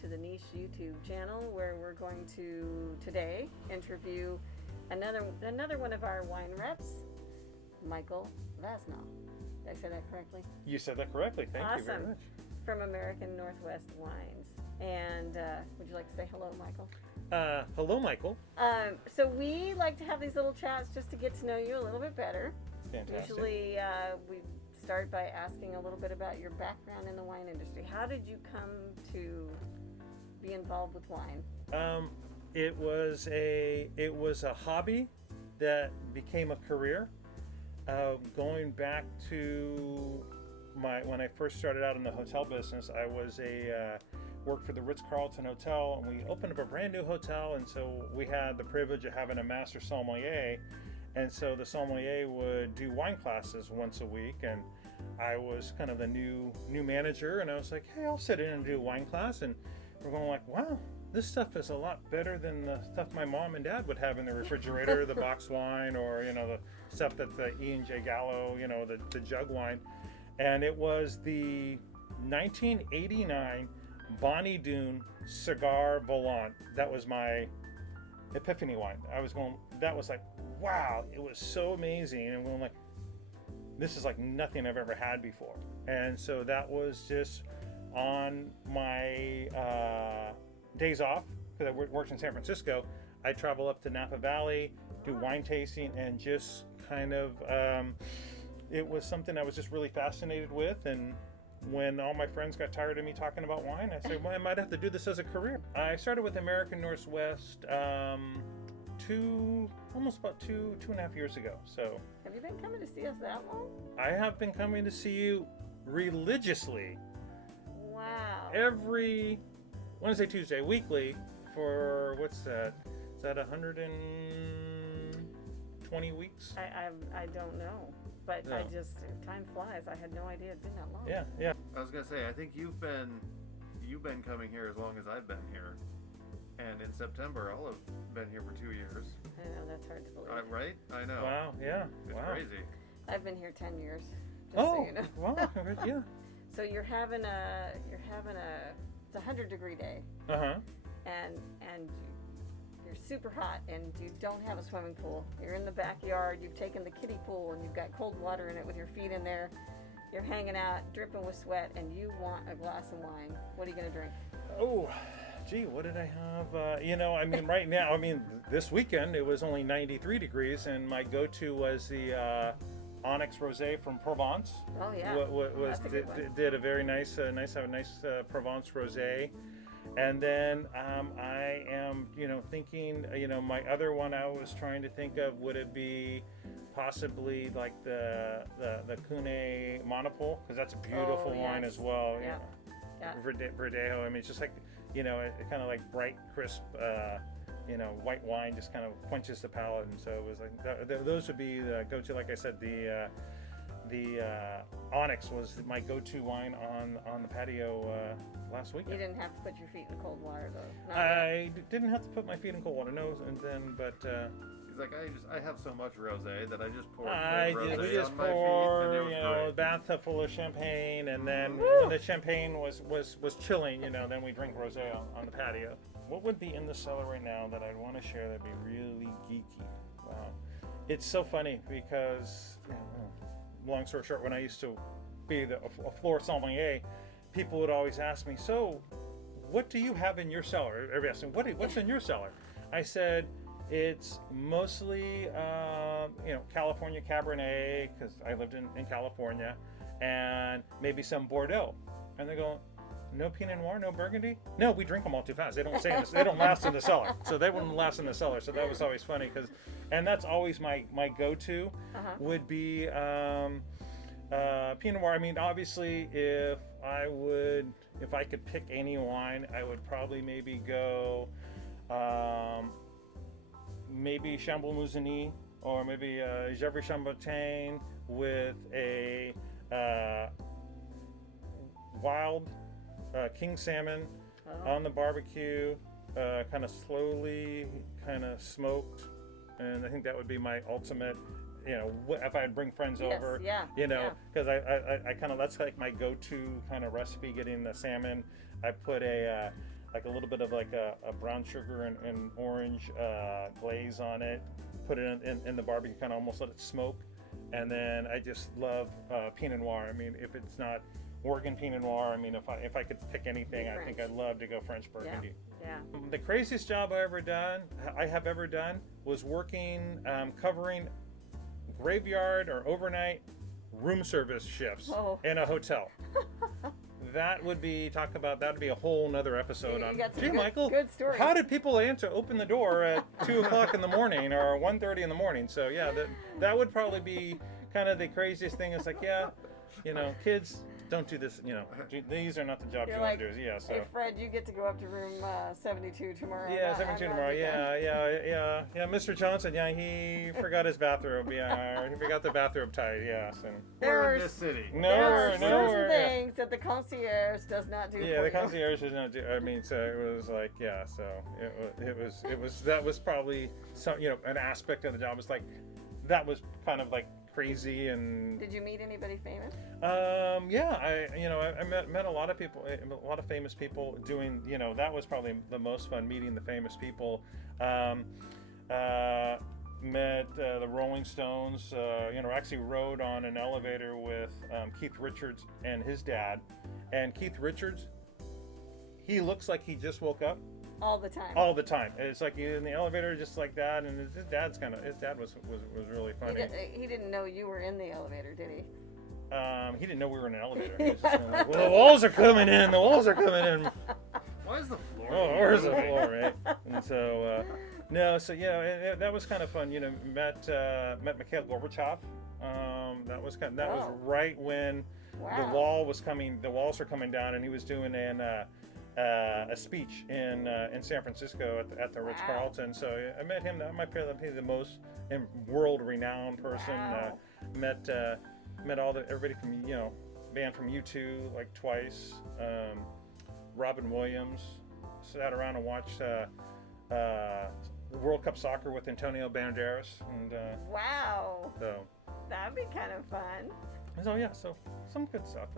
to the Niche YouTube channel, where we're going to today interview another one of our wine reps, Michael Vasnall. Did I say that correctly? You said that correctly. Thank you very Awesome. much. From American Northwest Wines. And would you like to say hello, Michael? Hello, Michael. So we like to have these little chats just to get to know you a little bit better. Fantastic. Usually we start by asking a little bit about your background in the wine industry. How did you come to be involved with wine? It was a hobby that became a career. Going back to when I first started out in the hotel business, I was worked for the Ritz-Carlton Hotel, and we opened up a brand new hotel, and so we had the privilege of having a master sommelier, and so the sommelier would do wine classes once a week, and I was kind of the new manager, and I was like, hey, I'll sit in and do a wine class, and we're going like, wow, this stuff is a lot better than the stuff my mom and dad would have in the refrigerator, the box wine, or the stuff that the E&J Gallo, the jug wine. And it was the 1989 Bonnie Doon Cigar Volant. That was my epiphany wine. That was like, wow, it was so amazing. And I'm going like, this is like nothing I've ever had before. And so that was just on my days off, because I worked in San Francisco. I travel up to Napa Valley, do wine tasting, and just kind of, it was something I was just really fascinated with. And when all my friends got tired of me talking about wine, I said, well, I might have to do this as a career. I started with American Northwest almost about two and a half years ago. So have you been coming to see us that long? I have been coming to see you religiously. Wow. Every Wednesday, Tuesday, weekly for, what's that? Is that 120 weeks? I don't know. But no. Time flies. I had no idea it'd been that long. Yeah. I was gonna say, I think you've been coming here as long as I've been here, and in September I'll have been here for 2 years. I know, that's hard to believe. Right? I know. Wow. Yeah. It's crazy. I've been here 10 years. Just oh. So you know. Wow. Yeah. So you're having it's a 100-degree day. And you're super hot, and you don't have a swimming pool. You're in the backyard, you've taken the kiddie pool, and you've got cold water in it with your feet in there. You're hanging out, dripping with sweat, and you want a glass of wine. What are you going to drink? Oh, gee, what did I have? Right now, this weekend it was only 93 degrees, and my go-to was the Onyx Rosé from Provence. Oh, yeah. Did a very nice Provence Rosé. And then I am, thinking, my other one I was trying to think of, would it be possibly like the Cune Monopole? Because that's a beautiful wine as well. Yeah. Verdejo. It's just like, it kind of like bright, crisp, white wine just kind of quenches the palate. And so it was like, those would be the go-to. Like I said, the Onyx was my go-to wine on the patio last weekend. You didn't have to put your feet in cold water, though. I didn't have to put my feet in cold water, no. And then, but he's like, I have so much rosé that I just poured we just on my poured, feet, and it was a bathtub full of champagne, and then when the champagne was chilling, then we drink rosé on the patio. What would be in the cellar right now that I'd want to share that'd be really geeky? Wow, it's so funny because. Long story short, when I used to be a floor sommelier, people would always ask me, so what do you have in your cellar? Everybody asked me, what's in your cellar? I said, it's mostly, California Cabernet, because I lived in California, and maybe some Bordeaux. And they go, no Pinot Noir, no Burgundy? No, we drink them all too fast. They don't they don't last in the cellar. So they wouldn't last in the cellar. So that was always funny and that's always my go-to would be Pinot Noir. Obviously, if I could pick any wine, I would probably maybe go maybe Chambolle Musigny or maybe Gevrey Chambertin with a wild king salmon on the barbecue, kind of slowly, kind of smoked, and I think that would be my ultimate. If I'd bring friends over, because I kind of that's like my go-to kind of recipe. Getting the salmon, I put a like a little bit of like a brown sugar and orange glaze on it. Put it in the barbecue, kind of almost let it smoke. And then I just love Pinot Noir. I mean, if it's not Oregon Pinot Noir, I mean, if I could pick anything, I think I'd love to go French Burgundy. Yeah. The craziest job I have ever done was working, covering graveyard or overnight room service shifts in a hotel. That would be a whole nother episode on. Gee, Michael, good stories. How did people open the door at 2:00 in the morning or 1:30 in the morning? So yeah, that would probably be kind of the craziest thing. It's like, yeah, kids, don't do this. These are not the jobs you want to do. Yeah. So. Hey Fred, you get to go up to room 72 tomorrow. Yeah, 72 tomorrow. Yeah. Mr. Johnson, yeah, he forgot his bathrobe. Yeah, he forgot the bathrobe tied. Yes, and we're in this city. There are certain things that the concierge does not do. Yeah, the concierge does not do. I mean, so it was like, yeah. So it was that was probably some an aspect of the job. Was like that was kind of like crazy. And did you meet anybody famous? Yeah, I met a lot of people, a lot of famous people doing, that was probably the most fun, meeting the famous people. Met the Rolling Stones, actually rode on an elevator with Keith Richards and his dad. And Keith Richards, he looks like he just woke up. All the time. All the time. It's like in the elevator, just like that. And his dad was really funny. He didn't know you were in the elevator, did he? He didn't know we were in an elevator. He was just like, well, the walls are coming in. The walls are coming in. Why is the floor? Oh, where's the floor, right? And so, that was kind of fun. Met Mikhail Gorbachev. That was was right when the walls were coming down, and he was doing a speech in San Francisco at the Ritz-Carlton. So I met him. That might be the most world-renowned person. Met everybody from band from U2 like twice. Robin Williams. Sat around and watched World Cup soccer with Antonio Banderas. And wow. So that'd be kind of fun. So yeah, so some good stuff.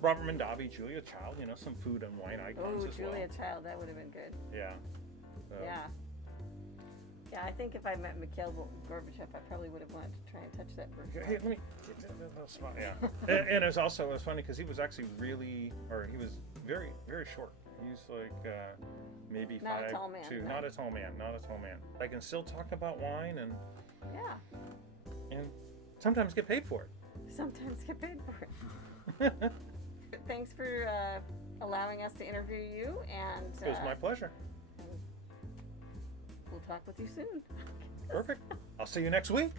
Robert Mondavi, Julia Child, some food and wine icons as well. Julia Child, that would have been good. Yeah. So. Yeah, I think if I met Mikhail Gorbachev, I probably would have wanted to try and touch that birthday. Hey, let me get that little spot. Yeah. and it was funny because he was actually he was very, very short. He's like maybe not 5'2". A tall man, Not a tall man. I can still talk about wine and sometimes get paid for it. Sometimes get paid for it. Thanks for allowing us to interview you, and it was my pleasure. We'll talk with you soon. Perfect. I'll see you next week.